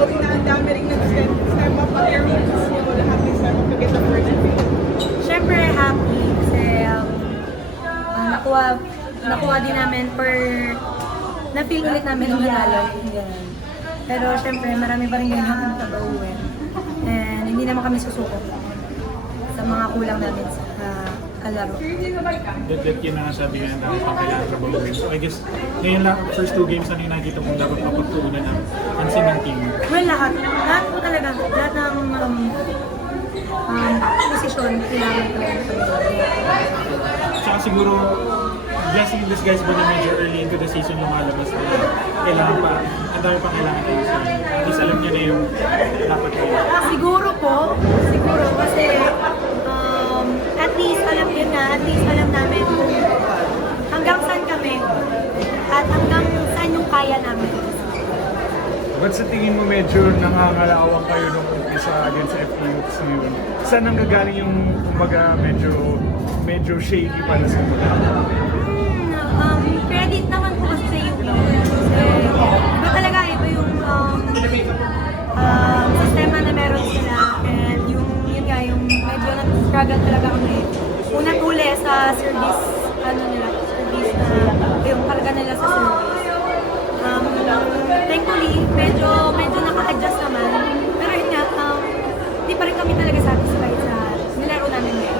knowing na ang dami rin nag-step up at your roots, lahat nag-step up to get the first win? Siyempre happy kasi nakuha din namin na-feel ulit namin yung manalo. Ganun. Pero siyempre marami pa rin kailangan pag-uwin. And hindi naman kami susuko sa mga kulang namin sa kalaro. That yun na nasabi nga na pang kailangan trabahuin. So I guess, ngayon lang, first 2 games na yung nakikita kong dapat mapagtuunan ng pansin ng team. Well, lahat po talaga. Lahat ng posisyon kailangan talaga. Tsaka siguro, blessing in disguise ba na medyo early into the season yung malabas na kailangan pa, ang dami pang kailangan tayo sa at least alam niya na yung dapat kayo. Siguro kasi at least alam namin kung hanggang saan kami at hanggang saan yung kaya namin. Ba't sa tingin mo medyo nangangalawang kayo nung umpisa against FPUs yun? Saan ang gagaling yung kumbaga medyo shaky pa na simula? Credit naman po kasi sa UP. Kasi iba talaga, iba yung sistema na meron sila. And yun nga, yung medyo nag-struggle talaga kami. Unang huli sa service, service na yung karga nila sa service. Thankfully, medyo naka-adjust naman. Pero yun nga, hindi pa rin kami talaga satisfied sa nilaro namin ngayon.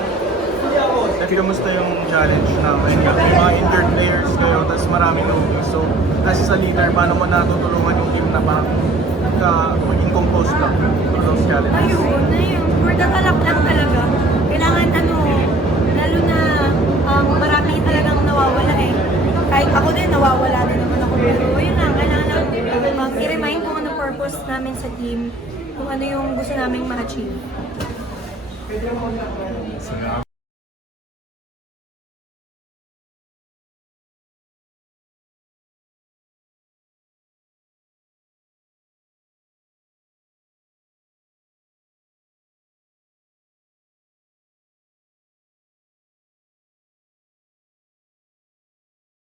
Kasi kamusta yung challenge na ngayon nga, may mga injured players kayo, tapos maraming rookies. So, as a leader, paano mo natutulungan yung team na parang maging composed lang for those challenges? Ayun. For the talak lang talaga. Kailangan lalo na marami talagang nawawala eh. Kahit ako din, nawawala din naman ako. Pero yun lang, kailangan lang i-remind kung ano purpose namin sa team, kung ano yung gusto naming ma-achieve.